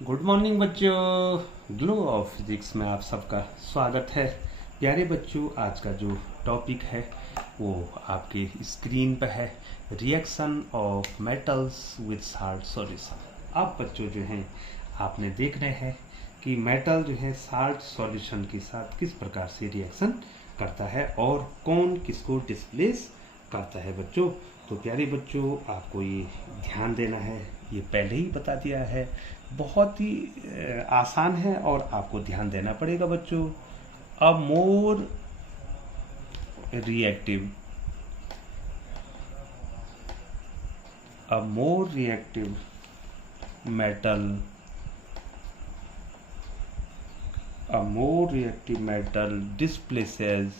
Good morning बच्चों। Glow of physics में आप सबका स्वागत है। प्यारे बच्चों, आज का जो टॉपिक है वो आपके स्क्रीन पे है, reaction of metals with salt solution. अब बच्चों जो हैं आपने देख रहे हैं कि मेटल जो है साल्ट सॉल्यूशन के साथ किस प्रकार से रिएक्शन करता है और कौन किसको डिस्प्लेस करता है बच्चों। तो प्यारे बच्चों, आपको ये ध्यान देना है, ये पहले ही बता दिया है, बहुत ही आसान है और आपको ध्यान देना पड़ेगा बच्चों। A more reactive metal a more reactive metal displaces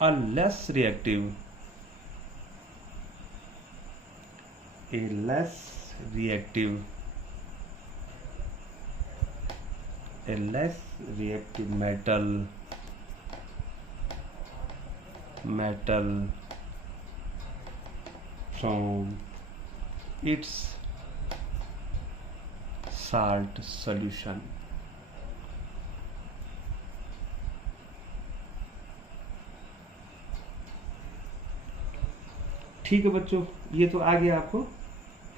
a less reactive metal from its salt solution। ठीक है बच्चों, ये तो आ गया आपको,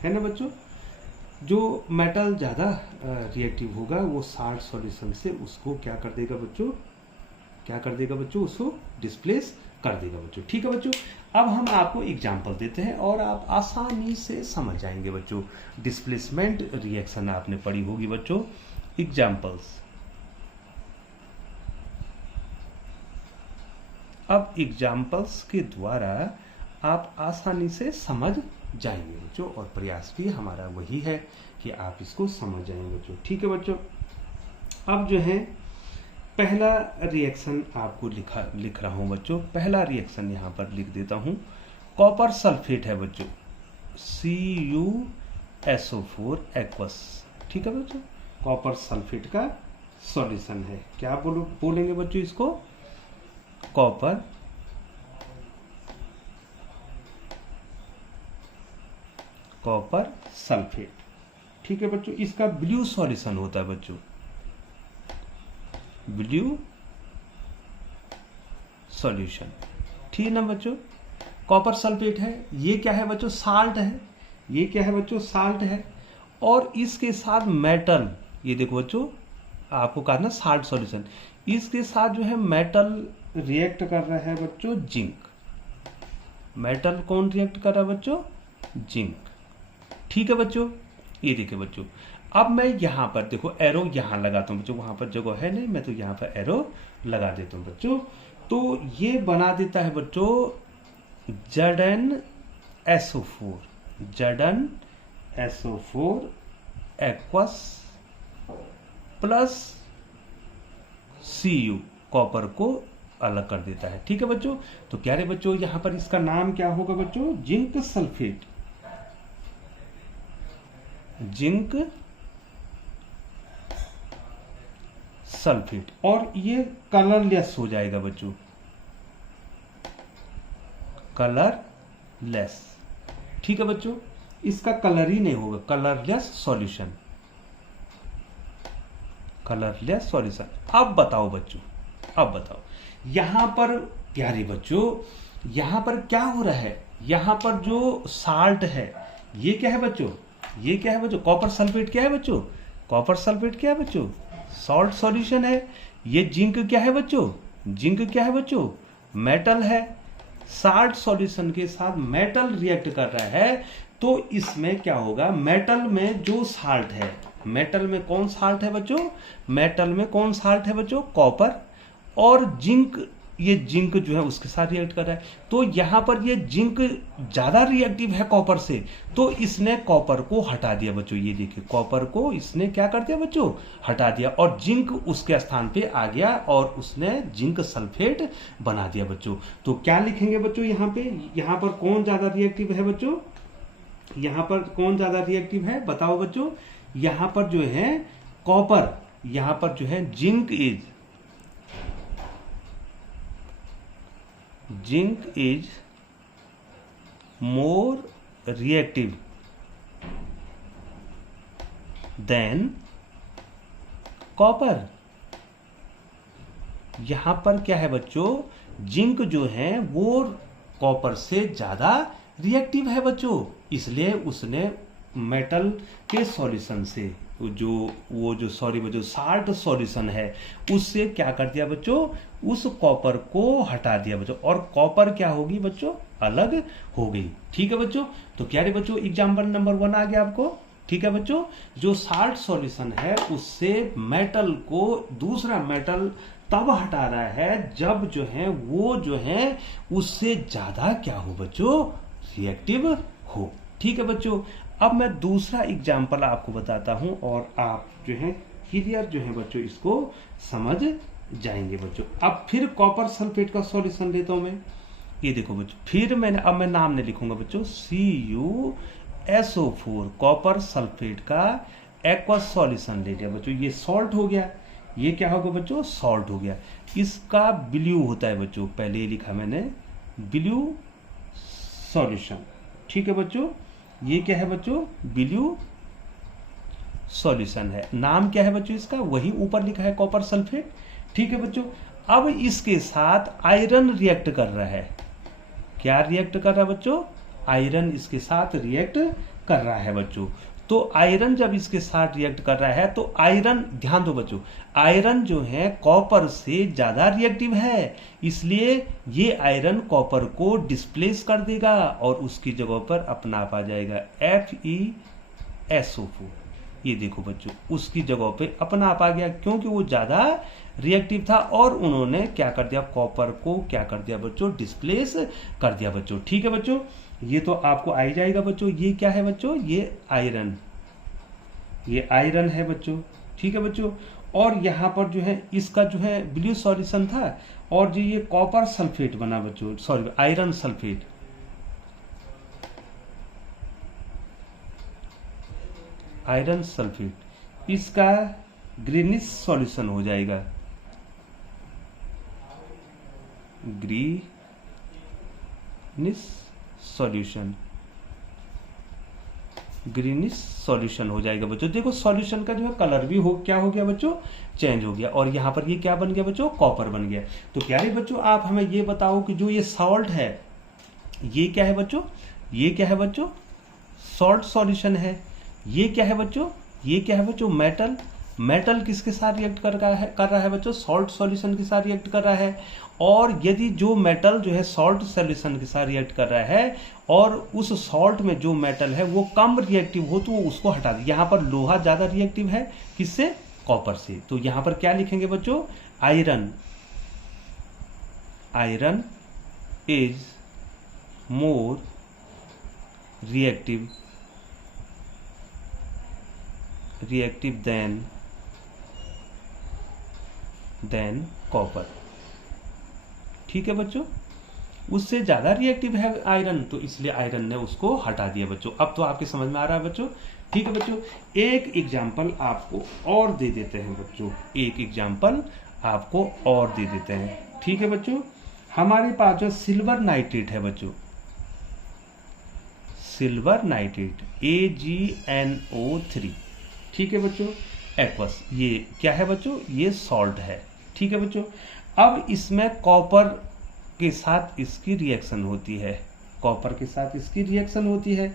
है ना बच्चों। जो मेटल ज़्यादा रिएक्टिव होगा वो साल्ट सॉल्यूशन से उसको क्या कर देगा बच्चों, उसको डिस्प्लेस कर देगा बच्चों। ठीक है बच्चों, अब हम आपको एग्जांपल देते हैं और आप आसानी से समझ जाएंगे बच्चों। डिस्प्लेसमेंट रिएक्शन आपने पढ़ी होगी बच्चों। एग्जांपल्स, अब एग्जांपल्स के द्वारा आप आसानी से समझ जाएंगे बच्चों, और प्रयास भी हमारा वही है कि आप इसको समझ जाएंगे बच्चों। ठीक है बच्चों, अब जो है पहला रिएक्शन आपको लिख रहा हूं बच्चों। पहला रिएक्शन यहां पर लिख देता हूं। कॉपर सल्फेट है बच्चों, CuSO4 एक्वस। ठीक है बच्चों, कॉपर सल्फेट का सॉल्यूशन है। क्या बोलेंगे बच्चों इसको? Copper sulphate. ठीक है बच्चों, इसका ब्लू सॉल्यूशन होता है बच्चों, ब्लू सॉल्यूशन। ठीक है ना बच्चों, कॉपर सल्फेट है, ये क्या है बच्चों? साल्ट है। ये क्या है बच्चों? साल्ट है। और इसके साथ मेटल, ये देखो बच्चों, आपको कहा ना साल्ट सॉल्यूशन, इसके साथ जो है मेटल रिएक्ट कर रहा है बच्चों, जिंक। मेटल कौन रिएक्ट कर रहा है बच्चों? जिंक। ठीक है बच्चों, ये देखिए बच्चों, अब मैं यहां पर देखो एरो यहां लगाता हूं बच्चों, वहां पर जगह है नहीं, मैं तो यहां पर एरो लगा देता हूं बच्चों। तो ये बना देता है बच्चों ZnSO4 aqueous plus Cu, copper को अलग कर देता है। ठीक है बच्चों, तो प्यारे बच्चों यहां पर इसका नाम क्या होगा बच्चों? Zinc sulphate. Zinc sulphate. और ये कलरलेस हो जाएगा बच्चों, कलरलेस। ठीक है बच्चों, इसका कलर ही नहीं होगा, कलरलेस सॉल्यूशन। अब बताओ बच्चों, अब बताओ यहां पर प्यारे बच्चों, यहां पर क्या हो रहा है? यहां पर जो साल्ट है, ये क्या है बच्चों? ये क्या है बच्चों? Copper sulphate. क्या है बच्चों? कॉपर सल्फेट क्या है बच्चों? सॉल्ट सॉल्यूशन है। ये जिंक क्या है बच्चों? जिंक क्या है बच्चों? मेटल है। साल्ट सॉल्यूशन के साथ मेटल रिएक्ट कर रहा है, तो इसमें क्या होगा? मेटल में जो साल्ट है, मेटल में कौन साल्ट है बच्चों? मेटल में कौन साल्ट है बच्चों? कॉपर। और जिंक, ये जिंक जो है उसके साथ रिएक्ट कर रहा है, तो यहां पर ये जिंक ज्यादा रिएक्टिव है कॉपर से, तो इसने कॉपर को हटा दिया बच्चों। ये देखिए, कॉपर को इसने क्या कर दिया बच्चों? हटा दिया, और जिंक उसके स्थान पे आ गया और उसने जिंक सल्फेट बना दिया बच्चों। तो क्या लिखेंगे बच्चों यहां पे? यहां पर कौन ज्यादा रिएक्टिव है बच्चों? यहां पर कौन ज्यादा रिएक्टिव है बताओ बच्चों? यहां पर जो है कॉपर, यहां पर जो है zinc is more reactive than copper. यहां पर क्या है बच्चों, जिंक जो है वो कॉपर से ज्यादा रिएक्टिव है बच्चों, इसलिए उसने मेटल के सॉल्यूशन से जो साल्ट सॉल्यूशन है उससे क्या कर दिया बच्चों, उस कॉपर को हटा दिया बच्चों, और कॉपर क्या होगी बच्चों, अलग हो गई। ठीक है बच्चों, तो क्या रे बच्चों, एग्जाम्पल नंबर 1 आ गया आपको। ठीक है बच्चों, जो साल्ट सॉल्यूशन है उससे मेटल को दूसरा मेटल तब हटा रहा है जब जो है वो जो है उससे ज्यादा क्या हो बच्चों, रिएक्टिव हो। ठीक है बच्चों, अब मैं दूसरा एग्जाम्पल आपको बताता हूं और आप जो है क्लियर जो है बच्चों इसको समझ जाएंगे बच्चों। अब फिर कॉपर सल्फेट का सॉल्यूशन लेता हूं मैं। ये देखो बच्चों, फिर अब मैं नाम नहीं लिखूंगा बच्चों, CuSO4 कॉपर सल्फेट का एक्वस सॉल्यूशन ले लिया बच्चों। ये सॉल्ट हो गया, ये क्या होगा बच्चों, सॉल्ट हो गया। इसका ब्लू होता है बच्चों, पहले लिखा मैंने ब्लू सॉल्यूशन। ठीक है बच्चों, ये क्या है बच्चों, ब्लू सॉल्यूशन है। नाम क्या है बच्चों इसका, वही ऊपर लिखा है कॉपर सल्फेट। ठीक है बच्चों, अब इसके साथ आयरन रिएक्ट कर रहा है। क्या रिएक्ट कर रहा है बच्चों, आयरन इसके साथ रिएक्ट कर रहा है बच्चों। तो आयरन जब इसके साथ रिएक्ट कर रहा है तो आयरन, ध्यान दो बच्चों, आयरन जो है कॉपर से ज्यादा रिएक्टिव है, इसलिए ये आयरन कॉपर को डिस्प्लेस कर देगा और उसकी जगह पर अपना आप आ जाएगा FeSO4। ये देखो बच्चों, उसकी जगह पे अपना आप आ गया क्योंकि वो ज्यादा रिएक्टिव था और उन्होंने क्या कर दिया, कॉपर को क्या कर दिया बच्चों, डिस्प्लेस कर दिया बच्चों। ठीक है बच्चों, ये तो आपको आ ही जाएगा बच्चों। ये क्या है बच्चों, ये आयरन, ये आयरन है बच्चों। ठीक है बच्चों, और यहां पर जो है इसका जो है ब्लू सॉल्यूशन था और जो ये कॉपर सल्फेट बना बच्चों, sorry iron sulphate, iron sulphate, इसका ग्रीनिश सॉल्यूशन हो जाएगा, ग्रीनिश सॉल्यूशन, ग्रीनिश सॉल्यूशन हो जाएगा बच्चों। देखो सॉल्यूशन का जो है कलर भी क्या हो गया बच्चों, चेंज हो गया, और यहां पर ये क्या बन गया बच्चों, कॉपर बन गया। तो प्यारे बच्चों आप हमें ये बताओ कि जो ये सॉल्ट है ये क्या है बच्चों, ये क्या है बच्चों, सॉल्ट सॉल्यूशन है। ये क्या है बच्चों, ये क्या है बच्चों, मेटल। मेटल किसके साथ रिएक्ट कर रहा है बच्चों, सॉल्ट सॉल्यूशन के साथ रिएक्ट कर रहा है। और यदि जो मेटल जो है सॉल्ट सॉल्यूशन के साथ रिएक्ट कर रहा है और उस सॉल्ट में जो मेटल है वो कम रिएक्टिव हो तो वो उसको हटा दे। यहां पर लोहा ज्यादा रिएक्टिव है, किससे, कॉपर से। तो यहां पर क्या लिखेंगे बच्चों, iron, iron is more reactive than copper. ठीक है बच्चों, उससे ज्यादा रिएक्टिव है आयरन, तो इसलिए आयरन ने उसको हटा दिया बच्चों। अब तो आपके समझ में आ रहा है बच्चों। ठीक है बच्चों, एक एग्जाम्पल आपको और दे देते हैं बच्चों, एक एग्जाम्पल आपको और दे देते हैं। ठीक है बच्चों, हमारे पास जो सिल्वर नाइट्रेट है बच्चों, सिल्वर नाइट्रेट AgNO3। ठीक है बच्चों, एक्वस, ये क्या है बच्चों, ये सॉल्ट है। ठीक है बच्चों, अब इसमें कॉपर के साथ इसकी रिएक्शन होती है, कॉपर के साथ इसकी रिएक्शन होती है।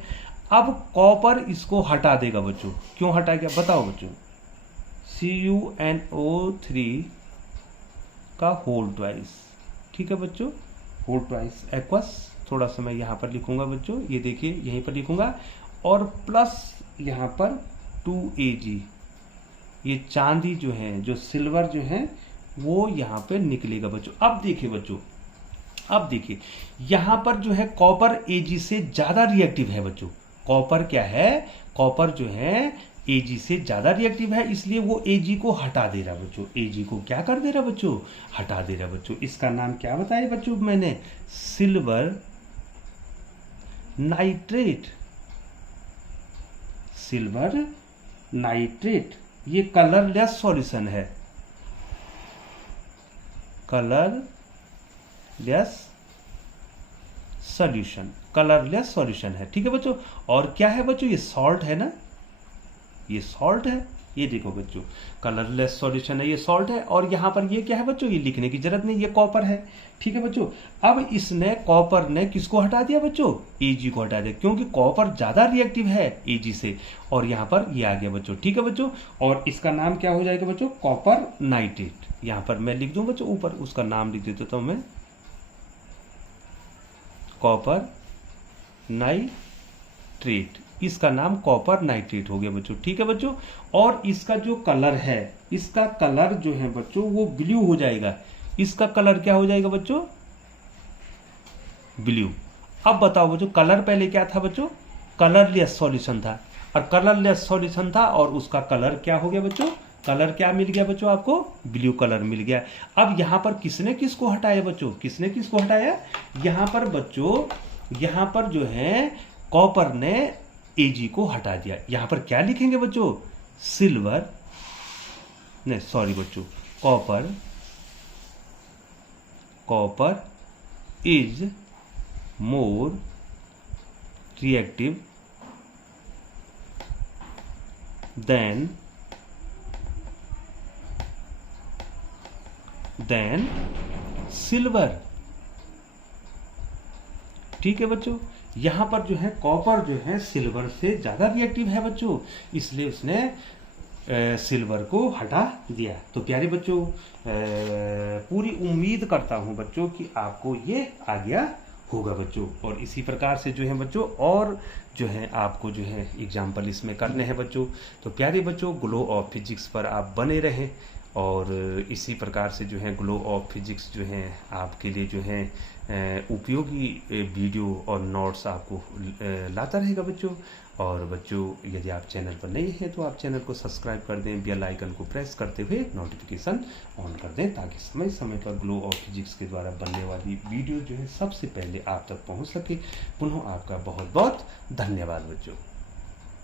अब कॉपर इसको हटा देगा बच्चों। क्यों हटा गया बताओ बच्चों, CuNO3 का होल ट्वाइस। ठीक है बच्चों, होल ट्वाइस एक्वस, थोड़ा सा मैं यहां पर लिखूंगा बच्चों, ये देखिए यहीं पर लिखूंगा, और प्लस यहां पर 2Ag, ये चांदी जो है, जो सिल्वर जो है वो यहां पे निकलेगा बच्चों। अब देखिए बच्चों, अब देखिए यहां पर जो है कॉपर Ag से ज्यादा रिएक्टिव है बच्चों। कॉपर क्या है, कॉपर जो है Ag से ज्यादा रिएक्टिव है, इसलिए वो Ag को हटा दे रहा बच्चों। Ag को क्या कर दे रहा बच्चों, हटा दे रहा बच्चों। इसका नाम क्या बताया बच्चों मैंने, सिल्वर नाइट्रेट, सिल्वर नाइट्रेट। ये कलरलेस सॉल्यूशन है, कलरलेस सॉल्यूशन, कलरलेस सॉल्यूशन है। ठीक है बच्चों। और क्या है बच्चों, ये सॉल्ट है ना, ये सॉल्ट है, ये देखो बच्चों कलरलेस सॉल्यूशन है, ये सॉल्ट है। और यहाँ पर ये क्या है बच्चों, ये लिखने की जरूरत नहीं, ये कॉपर है। ठीक है बच्चों। अब इसने कॉपर ने किसको हटा दिया बच्चों, Ag को हटा दिया, क्योंकि कॉपर ज्यादा रिएक्टिव है Ag से। और यहाँ पर ये आ गया बच्चों। ठीक है बच्चों। और इसका नाम क्या हो जाएगा बच्चों, कॉपर नाइट्रेट। यहाँ पर मैं लिख दूं बच्चों, ऊपर उसका नाम लिख देता हूं मैं, कॉपर नाइट्रेट। इसका नाम कॉपर नाइट्रेट हो गया बच्चों। ठीक है बच्चों। और इसका जो कलर है, इसका कलर जो है बच्चों वो ब्लू हो जाएगा। इसका कलर क्या हो जाएगा बच्चों, ब्लू। अब बताओ बच्चों, कलर पहले क्या था बच्चों, कलरलेस सॉल्यूशन था, और कलरलेस सॉल्यूशन था और उसका कलर क्या हो गया बच्चों, कलर क्या मिल गया बच्चों आपको, ब्लू कलर मिल गया। अब यहां पर किसने किसको हटाया बच्चों, किसने किसको हटाया, यहां पर बच्चों, यहां पर जो है कॉपर ने Ag को हटा दिया। यहां पर क्या लिखेंगे बच्चों, सिल्वर, नहीं सॉरी बच्चों, copper is more reactive than silver. ठीक है बच्चों। यहां पर जो है कॉपर जो है सिल्वर से ज्यादा रिएक्टिव है बच्चों, इसलिए उसने सिल्वर को हटा दिया। तो प्यारे बच्चों, पूरी उम्मीद करता हूं बच्चों कि आपको ये आ गया होगा बच्चों। और इसी प्रकार से जो है बच्चों, और जो है आपको जो है एग्जाम्पल इसमें करने हैं बच्चों। तो प्यारे बच्चों, ग्लो ऑफ फिजिक्स पर आप बने रहें, और इसी प्रकार से जो है ग्लो ऑफ फिजिक्स जो है आपके लिए जो है उपयोगी वीडियो और नोट्स आपको लाता रहेगा बच्चों। और बच्चों, यदि आप चैनल पर नए हैं तो आप चैनल को सब्सक्राइब कर दें, बेल आइकन को प्रेस करते हुए नोटिफिकेशन ऑन कर दें, ताकि समय समय पर ग्लो ऑफ फिजिक्स के द्वारा बनने वाली वीडियो जो है सबसे पहले आप तक पहुंच सके। पुनः आपका बहुत बहुत धन्यवाद बच्चों।